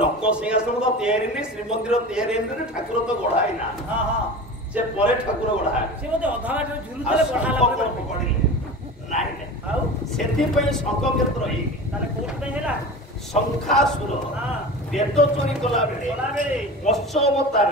रत्न सिंहासन तो तैयारी नहीं श्रीमंदिर तैयारी नहीं ठाकुर तो गढ़ाई ना से परे ठाकुर गढ़ा से मते अधा बाटे झुलुतले गढ़ाला पड़िले नाही आउ सेति पई शंख क्षेत्र ही ताले कोट पे हैला शंखासुर वेद चोरी कला बेले मत्स्य अवतार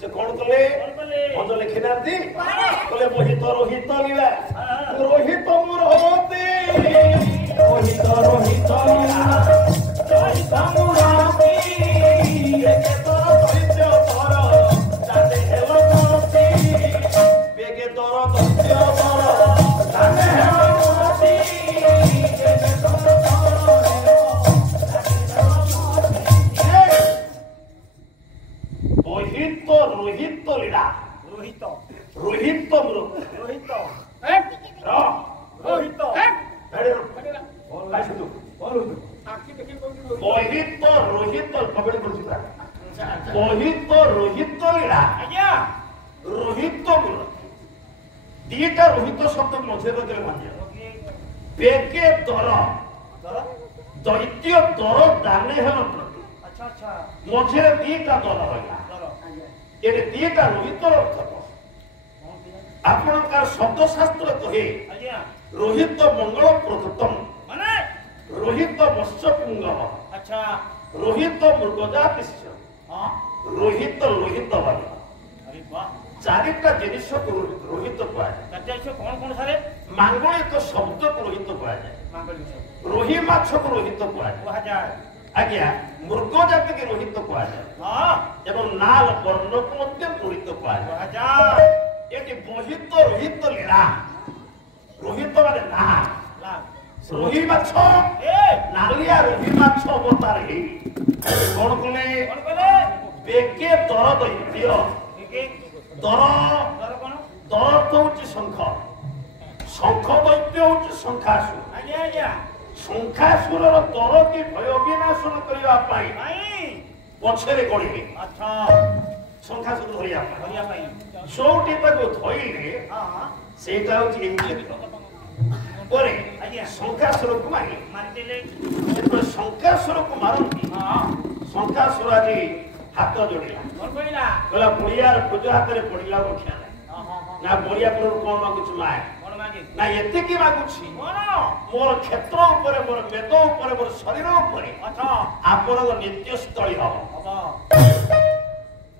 से कोन कले कोन लिखि नांती कले मोहित रोहित लीला रोहित मोर होते रोहित रोहित लीला रोहित मोर होते के तोर परिचय तोर जाते हेलो मोती बेगे तोर परिचय तोर जाते हेलो मोती के तोर रोहित लीला रोहित रोहित रोहित रोहित मोहित रोहित कबड्डी बोलता मोहित रोहित लीला रोहित दीटा रोहित शब्द मझे रखले माने बेके दर दैत्य दर दाने हेलो प्रति अच्छा अच्छा मझे दीटा दर होला ये दीटा रोहित अर्थ आपणकार शब्द शास्त्र कहे रोहित मंगल प्रदत्तम माने रोहित मत्स्य पुंग अच्छा रोहित मृगजातिश्च रोहित लोहित वाला अरे वाह चारिटा जिनिस को रोहित पाए चारिटा कोन कोन सारे मांगलिक शब्द को रोहित पाए मांगलिक रोही माछ को रोहित पाए कहा जाए आज्ञा मृग जाति के रोहित कहा जाए एवं नाल वर्ण को मध्य रोहित कहा जाए ये मोहित रोहित लीला रोहित माने ना रोही माछ नालिया रोही माछ अवतार हे कोन कले बेके दर दैत्य दर दर कोन दर तो होची शंख शंख दैत्य होची शंखासुर आज्ञा आज्ञा शंखासुर दर की भय विनाशन करिया पाई पछरे गळिले अच्छा शंखासुर धरिया पाई सोटी तक धइले सेटा होची एमजे परे आज्ञा शंखासुर को मारिले तो शंखासुर को मारती शंखासुर आजी हाथ जोड़िला कोन कहिला बोला बुढ़िया पूजा हाथ रे पड़िला रखिया ना बुढ़िया को कोन मागुछ माय कोन मागे ना एते की मागुछि मोर क्षेत्र ऊपर मोर मेद ऊपर मोर शरीर ऊपर अच्छा आपन नित्य स्थली हो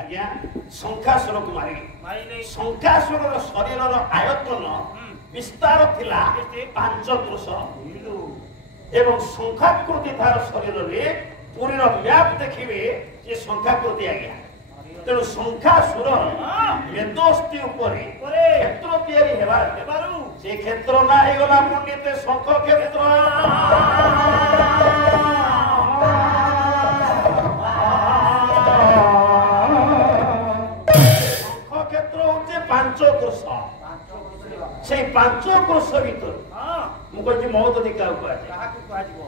आज्ञा शंखासुर को मारिले शंखासुर शरीर रो आयतन विस्तार थिला 5 कोश एवं शंखाकृति थार शरीर रे पूरी मैप देखिबे ये शंखाकृति आज्ञा तेणु शंखासुर वेदोस्ती उपरे क्षेत्र तैयारी हेबारु से क्षेत्र ना हेगला पंडित शंख क्षेत्र शंख क्षेत्र होचे 5 कोश से 5 कोश भीतर मुझे बहुत दिखा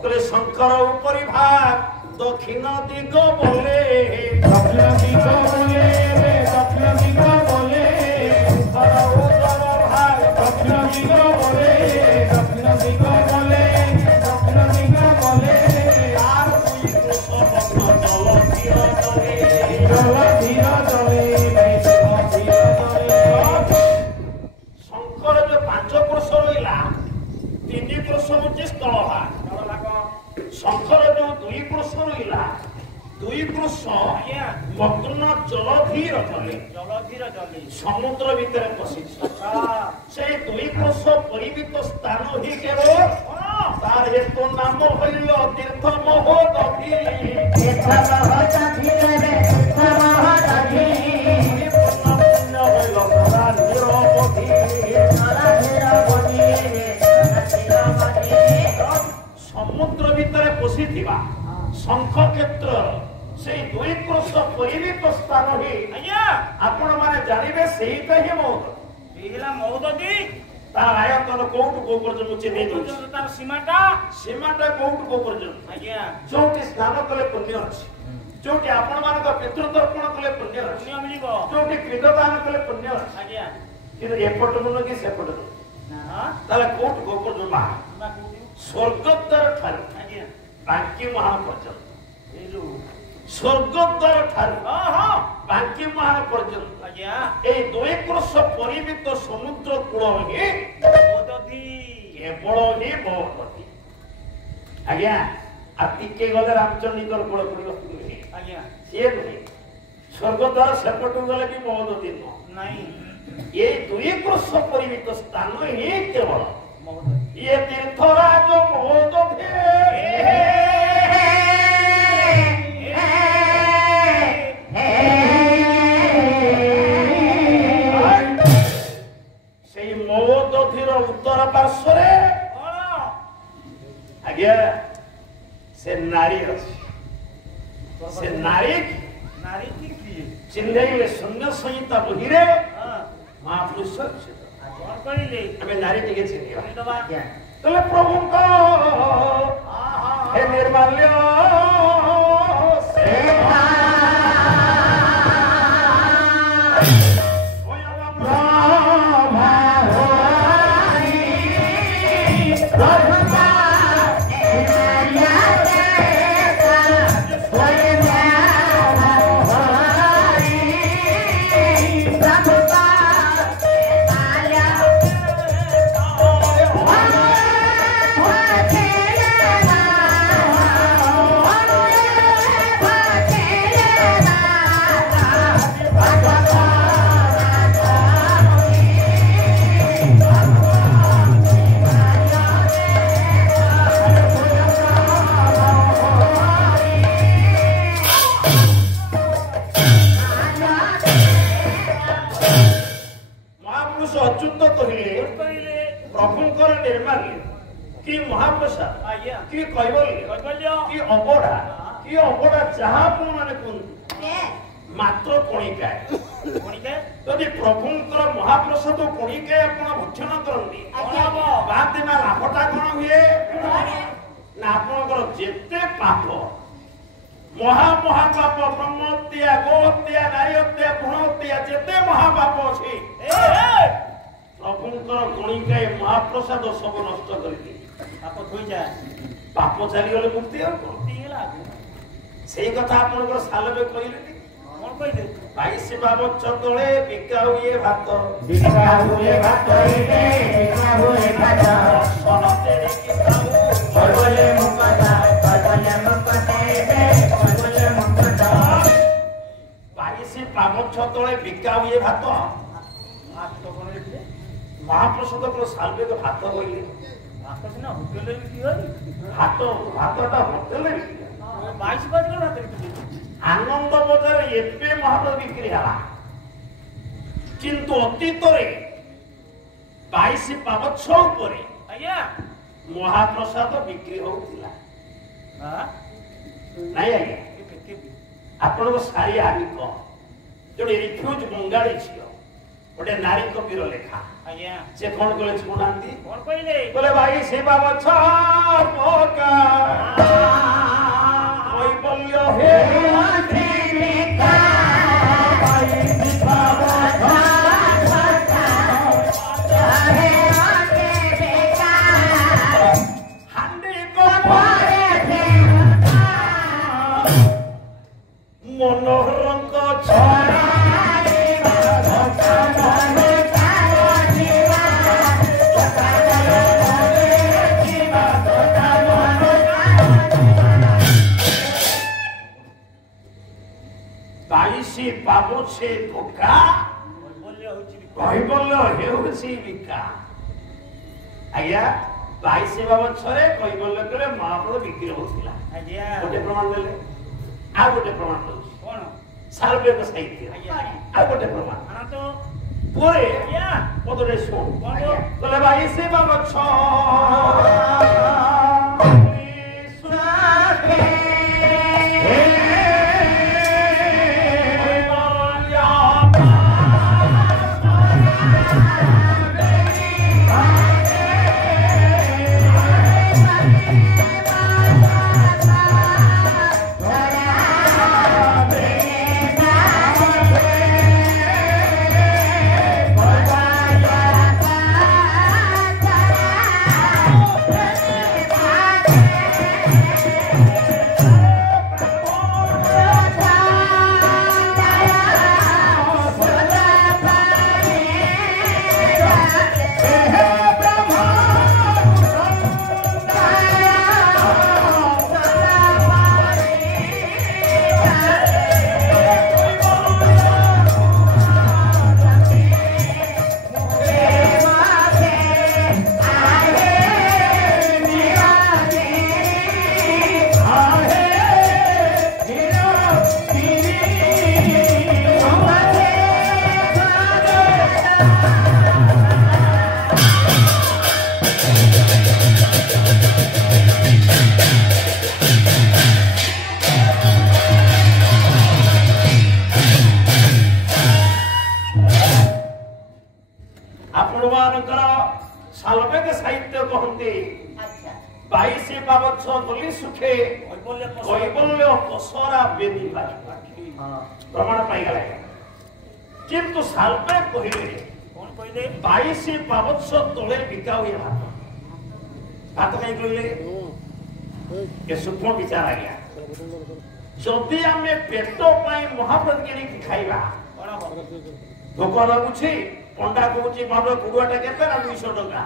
तो शंकर उपरी भाग दक्षिण दिग बोले दक्षिण दिग बोले दक्षिण दिग बोले शंकर उत्तर भाग दक्षिण दिग बोले दक्षिण दिग बोले दक्षिण दिग बोले आर कोई तो सब जल धीर चले जल धीर चले शंकर जो 5 कोश रहिला 3 कोश होची स्थलभाग शंकर जो 2 कोश रहिला 2 कोश मग्न जलधीर चले समुद्र भीतर पशि से 2 कोश परिमित स्थान ही केवल तार ହେତୁ ନାମ ହଇଲ ତୀର୍ଥ ମହୋଦଧି ସମୁଦ୍ର ଭିତରେ ପଶିଥିବା ଶଙ୍ଖ କ୍ଷେତ୍ର ସେଇ 2 କ୍ରୋଶ ପରିମିତ ସ୍ଥାନ ହିଁ ଆପଣ ମାନେ ଜାଣିବେ ସେଇଟା ହିଁ ମହୋଦଧି। ତାର ଆୟତନ କୋଉଠୁ କୋଉ ପର୍ଯ୍ୟନ୍ତ ଚିହ୍ନି ଦଉଛି ତାର ସୀମାଟା କୋଉଠୁ କୋଉ ପର୍ଯ୍ୟନ୍ତ ଯୋଉଠି ସ୍ନାନ କଲେ ପୁଣ୍ୟ ଅଛି, ଯୋଉଠି ଆପଣ ମାନଙ୍କ ପିତୃତର୍ପଣ କଲେ ପୁଣ୍ୟ ଅଛି, ଯୋଉଠି ପିଣ୍ଡଦାନ କଲେ ପୁଣ୍ୟ ଅଛି, କିନ୍ତୁ ଏପଟକୁ ନୁହେଁ କି ସେପଟକୁ ତାହେଲେ କୋଉଠୁ କୋଉ ପର୍ଯ୍ୟନ୍ତ ସ୍ୱର୍ଗଦ୍ୱାର ଠାରୁ ବାଙ୍କି ମହାନ ପର୍ଯ୍ୟନ୍ତ, ସ୍ୱର୍ଗଦ୍ୱାର ଠାରୁ ବାଙ୍କି ମହାନ ପର୍ଯ୍ୟନ୍ତ এই 2 କ୍ରୋଶ ପରିମିତ ସମୁଦ୍ର କୂଳ ହିଁ କେବଳ ହିଁ ମହୋଦଧି। ଆଜ୍ଞା ଆଉ ଟିକେ ଗଲେ ରାମଚଣ୍ଡୀଙ୍କର କୂଳ ପଡ଼ିବ ସିଏ ନୁହେଁ, ସ୍ୱର୍ଗଦ୍ୱାର ସେପଟକୁ ଗଲେ ବି ମହୋଦଧି ନାହିଁ। এই 2 କ୍ରୋଶ ପରିମିତ ସ୍ଥାନ ହିଁ କେବଳ ଇଏ ତୀର୍ଥରାଜ ମହୋଦଧି। ସେଇ ମହୋଦଧିର ଉତ୍ତର ପାର୍ଶ୍ୱରେ ଆଜ୍ଞା ସେ ନାରୀ ଅଛି। ସେ ନାରୀ ଚିହ୍ନେଇଲେ ଶୂନ୍ୟ ସଂହିତା ବହିରେ ମହାପୁରୁଷ ଆମେ ନାରୀ ଟିକେ ଚିହ୍ନିବା। ତାହେଲେ ପ୍ରଭୁଙ୍କ ହେ ନିର୍ମାଲ୍ୟ ମାତ୍ର କଣିକା ଯଦି ପ୍ରଭୁଙ୍କର ମହାପ୍ରସାଦ କଣିକାଏ ଆପଣ ଭକ୍ଷଣ କରନ୍ତି ବାଦ୍ ଲାଭଟା କଣ ହୁଏ ନା ଆପଣଙ୍କର ଯେତେ ପାପ ମହାପାପ ବ୍ରହ୍ମହତ୍ୟା ଗୋହତ୍ୟା ନାରୀ ହତ୍ୟା ଭ୍ରୂଣ ହତ୍ୟା ଯେତେ ମହାପାପ ଅଛି ପ୍ରଭୁଙ୍କର କଣିକାଏ ମହାପ୍ରସାଦ ସବୁ ନଷ୍ଟ କରିଦିଏ। ପାପ ଧୋଇଯାଏ, ପାପ ଚାଲିଗଲେ ମୁକ୍ତି ଆଉ କଣ ସେଇ କଥା ଆପଣଙ୍କର ସାଲବେ କହିଲେ ବାଇଶି ବାବଚ୍ଛ ତଳେ ବିକା ହୁଏ ଭାତ ବାଇଶି ବାବଚ୍ଛ ତଳେ ବିକା ହୁଏ ଭାତ ମହାପ୍ରସାଦ କଣ ସାଲବେ ଭାତ କହିଲେ ଭାତଟା ହୋଟେଲରେ ଆନନ୍ଦ ବଜାର ଏବେ ମହାପ୍ରସାଦ ବିକ୍ରି ହେଲା, କିନ୍ତୁ ଅତୀତରେ 22 ପାବଚ୍ଛ ଉପରେ ମହାପ୍ରସାଦ ବିକ୍ରି ହଉଥିଲା ନାଇଁ ଆଜ୍ଞା। ଆପଣଙ୍କ ସାରିଆ ଆଣିକ ଜଣେ ରିଫ୍ୟୁଜ ବଙ୍ଗାଳୀ ଝିଅ ଗୋଟେ ନାରୀ କବିର ଲେଖା ସେ କଣ କଲେ ଶୁଣୁନାହାନ୍ତି କହିଲେ 22 ପାବଚ୍ଛ কৈবল্য হে মনোরঙ্গ ছড়া পাবছে ধোকা কৈবল্য হেউছি বিকা। আজ্ঞা 22 বছরে কৈবল্য করে মহাপ্রভু বিক্রি হচ্ছিল গোটে প্রমাণ দেলে আর গোটে প্রমাণ দଉଛି কোন সার্বেক সাহিত্য আর গোটে প্রমাণ তো পরে পদরে শোন বলে 22 বছর प्रमाण पाईगला किंतु सालपे कहिले कोन कहिले 22 पावत्स तळे बिका होय भात काय कहिले के सूक्ष्म विचार आ गया जदि हमें पेटो पाई महाप्रद केनी खाइबा भोक लागुछि पंडा कहउछि बाबा कुडुआटा केते ना 200 टका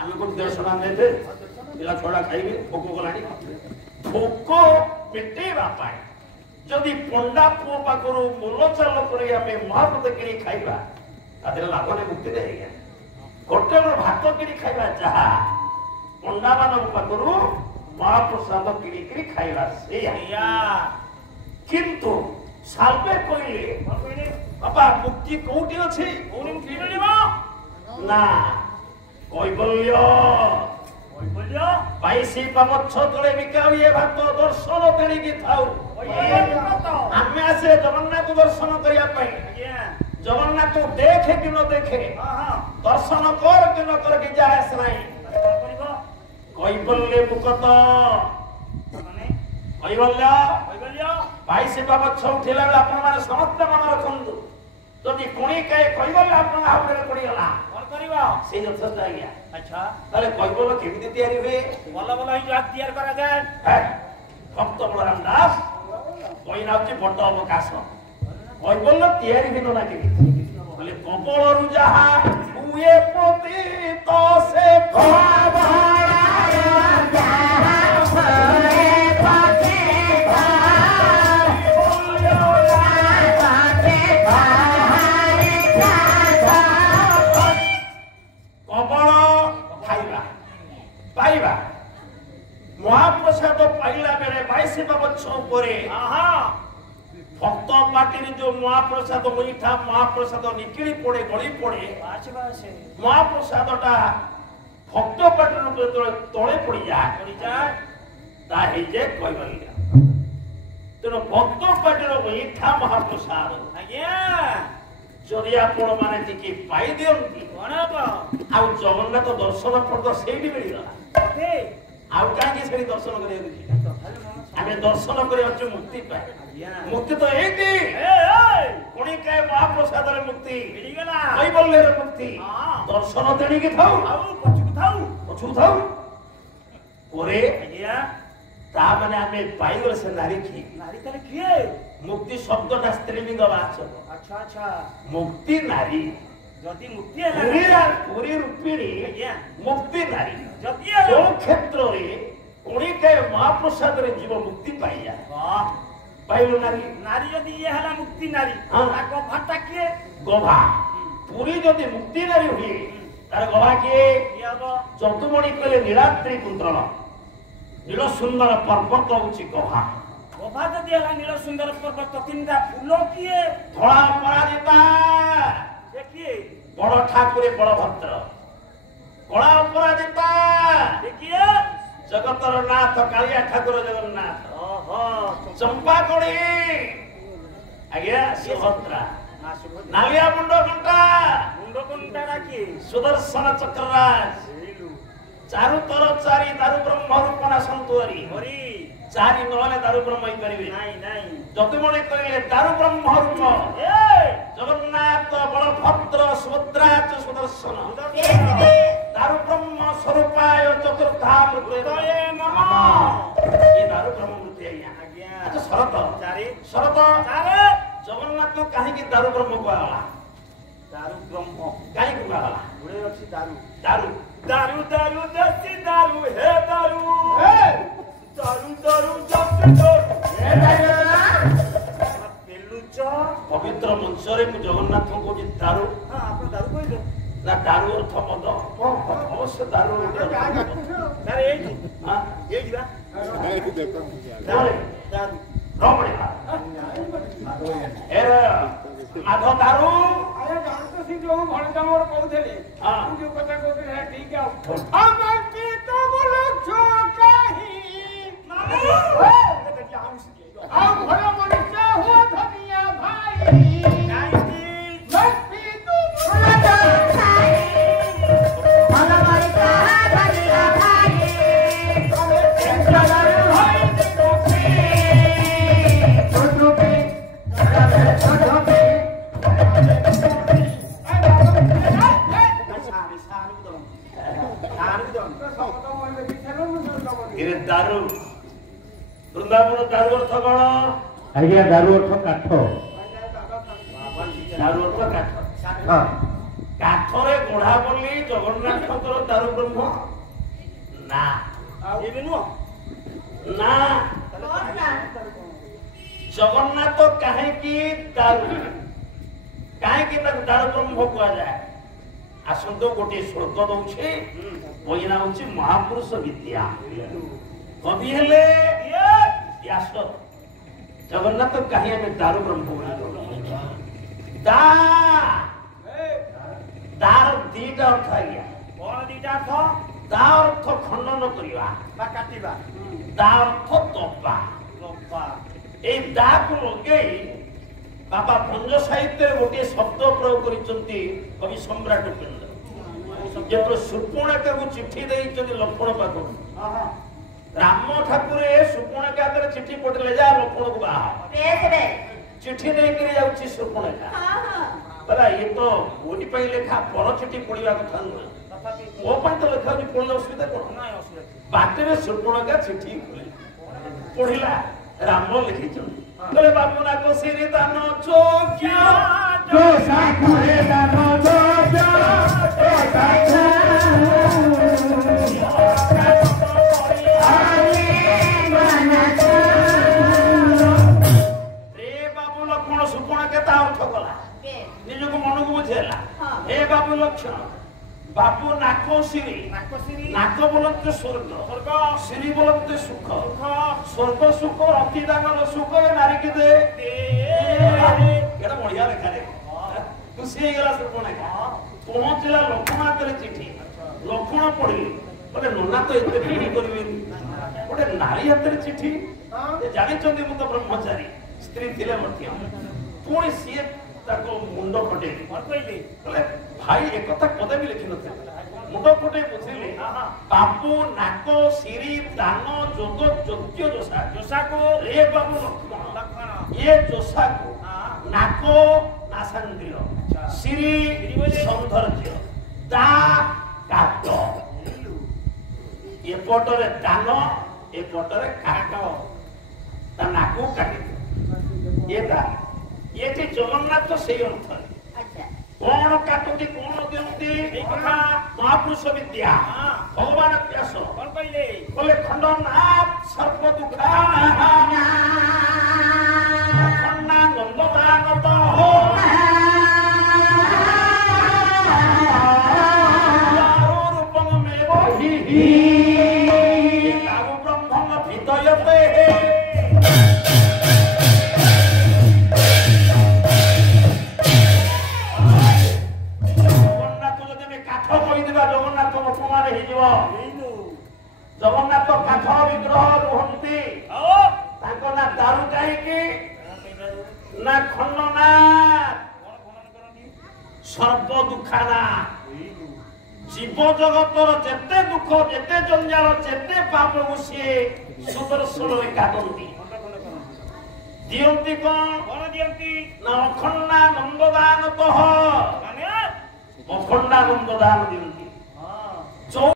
आमे को 150 टका देते पिला छोड़ा खाइबे भोक गलानी भोक पेटेबा पाई जदि पंडा पुओ पाखरु मूल चाल करे आमे महाप्रद केनी खाइबा तादे लाभ ने मुक्ति दे गया होटल भात केनी खाइबा जहा पंडा मानव पाखरु महाप्रसाद केनी खाइबा सेया किंतु सालबे कहिले बाबा मुक्ति कोठी अछि कोनी मुक्ति मिलिबा ना कैबल्य 22 पावत्स तळे बिका ये भात दर्शन तेणी की थाउ आमे आसे जगन्नाथ दर्शन करिया पई जगन्नाथ देखे कि न देखे दर्शन कर कि न कर कि जायस नाही कैबल्य मुकत माने कैबल्य 22 पावत्स उठिला बेला आपण माने समस्त मन रखंतु जदि कोणी कहे कैबल्य आपण हावरे पड़ी गला कोन करिवा से यथार्थ आ गया अच्छा ताले कैबल्य केमिति तयारी हुए भला भला ही जात तयार करा जाय भक्त बलराम दास कोइनाउची बड़ अवकाश कैबल्य तयारी बिनो ना केमिति बोले कपळरु जहा हुए पतित से खवारा जहा हुए पतित पाइबा महाप्रसाद पाइला बेले 22 पावत्स उपरे भक्त पार्टी जो महाप्रसाद ओइठा महाप्रसाद निकिली पड़े गली पड़े महाप्रसादटा भक्त पार्टी तले पड़ी जाए ता हे जे कैबल्य तेणु भक्त पार्टी ओइठा महाप्रसाद आज्ञा जदि आपण माने टिके पाई दियंती आ जगन्नाथ दर्शन पद सेठी मिलगला आउ काहे सेठी दर्शन करिया आमे दर्शन करिया छ मुक्ति पाए मुक्ति तो एटी कोणी काय महाप्रसाद रे मुक्ति मिलगला कैबल्य रे मुक्ति दर्शन देनी के थाउ पछु थाउ ओरे आज्ञा ता माने आमे पाई गले से नारी तले किए मुक्ति शब्दटा स्त्रीलिंग वाचक अच्छा अच्छा मुक्ति नारी जदि मुक्ति है पूरी रूपिणी मुक्ति नारी जदि जो क्षेत्र रे कोणी के महाप्रसाद रे जीव मुक्ति पाई जाए वाह पाइलो नारी नारी जदि ये हला मुक्ति नारी ता गभाटा के गभा पूरी जदि मुक्ति नारी हुई तार गवा किए चतुर्मणि कहले नीलाद्रि पुत्र नील सुंदर पर्वत होची गवा गवा जदि हला नील सुंदर पर्वत तीनटा फूल किए धड़ा अपराजिता देखिए बड़ ठाकुरे बलभद्र कला अपराजिता देखिए जगतर नाथ कालिया ठाकुर जगन्नाथ चंपा कड़ी आज्ञा सुभद्रा नालिया मुंडो कंटा राखी सुदर्शन चक्रराज चारु तर चारि दारु ब्रह्म रूपना संतोरी चारि नहले दारु ब्रह्म ही परिबे नाही जतुमणि कहले दारु ब्रह्म रूप जगन्नाथ बलभद्र सुभद्रा च सुदर्शन दारु ब्रह्म स्वरूपाय चतुर्धाम रूपे नमः ये दारु ब्रह्म मूर्ति आज्ञा अच्छा शरत जगन्नाथ को काहे की दारु ब्रह्म कहला दारु ब्रह्म काहे को कहला गुणे रक्षी दारु दारु दारु दारु दस्ती दारु हे दारु दारु दारु दस्ती दारु हे दारु पेलुच पवित्र मंचरे को जगन्नाथ को जी दारु हां आपण दारु कहिलो ना दारु अर्थ मद अवश्य दारु सर ए हां ये जीवा एठी देखो दारु रोबड़िया ए माधव दारु अरे जानते सी जो भणजा मोर कहउथले हां जो कथा कहउथले ठीक है हम की तो बोलो छो कहीं हम भला मनुष्य हो धनिया भाई काई मस्ती तू भला भाई भला मनुष्य धनिया भाई चला भाई देखो छोटू पे छोटू पे दारु वृंदावन दारु अर्थ कौन आज्ञा दारु अर्थ काठ दारु अर्थ काठ हां काठरे गोढ़ा बोली जगन्नाथ दारु ब्रह्म ना ये भी नो ना जगन्नाथ काहे की दारु काहे की दारु ब्रह्म कहा जाए आसंतो गोटे श्लोक दउछे ओइना होची महापुरुष विद्या कवि हेले व्यास जगन्नाथ काहे में दारु ब्रह्म दा दार दीटा अर्थ आया कोन दीटा अर्थ दा अर्थ खंडन करिवा बा काटिबा दा अर्थ तपा लोपा ए दा को लगे बाबा भंज साहित्य गोटे शब्द प्रयोग करिसंती कवि सम्राट उपेन्द्र जेतो सुपर्णका को चिट्ठी देइचंती लक्ष्मण पाखु हां हां राम ठाकुरे सुपर्णका करे चिट्ठी पठले जा लक्ष्मण को बाहा बेसबे चिट्ठी दे के जाउची सुपर्णका हां हां तला ये तो ओडी पई लेखा पर चिट्ठी पढिबा कथा न तथापि ओ पई तो लेखा नि पढले असुविधा कोन नाही असुविधा बाटरे सुपर्णका चिट्ठी पढिला राम लिखिचंती तले बापू ना को सिरी दान चोक्या जो साखरे दानो जोजा ए काठा आली मनसा रे बाबू लक्ष्मण सुपण के ता अर्थ कला निज को मन को बुझेला हे बाबू लक्ष्मण बापू नाको सिरी नाको बोलते स्वर्ग स्वर्ग सिरी बोलते सुख स्वर्ग सुख अति दानर सुख नारी के दे एटा बढ़िया लेखा रे खुशी हे गेला सुपण का पहुंचला लक्ष्मण तेरे चिट्ठी लक्ष्मण पढिली बोले नोना तो एते पीड़ी करबेनी गोटे नारी हाथ चिट्ठी जानी मु तो ब्रह्मचारी स्त्री थिले मध्य पुणी सी मुंड फटे बोले भाई एक पदे भी लिखि नथिले मुंड फटे बुझिले बापू नाक सिरी दान जोग जोग्य जोसा जोसा को रे बाबू लक्ष्मण ये जोसा को नाक नासांद्रिय सिरी सौंदर्य दा काट ए पटरे दान ए पटरे काट ता नाकू काटी एटा ये जगन्नाथ से अर्थ कौन काटती कौन दिखती महापुरुष विद्या भगवान व्यास कौन कहले बोले खंडनाथ सर्प दुखा खंडा नंददानत हो ହେଇଯିବ। ଜଗନ୍ନାଥ କାଠ ବିଗ୍ରହ ରୁହନ୍ତି ତାଙ୍କ ନା ଦାରୁ କାହିଁକି ନା ଖଣ୍ଡନାଥ ସର୍ବ ଦୁଃଖାନା। ଜୀବ ଜଗତର ଯେତେ ଦୁଃଖ ଯେତେ ଜଞ୍ଜାଳ ଯେତେ ପାପକୁ ସିଏ ସୁଦର୍ଶନରେ କାଟନ୍ତି। ଦିଅନ୍ତି କଣ ଦିଅନ୍ତି ନା ଅଖଣ୍ଡାନନ୍ଦ ଦାନ ଅଖଣ୍ଡାନନ୍ଦ ଦାନ ଦିଅନ୍ତି।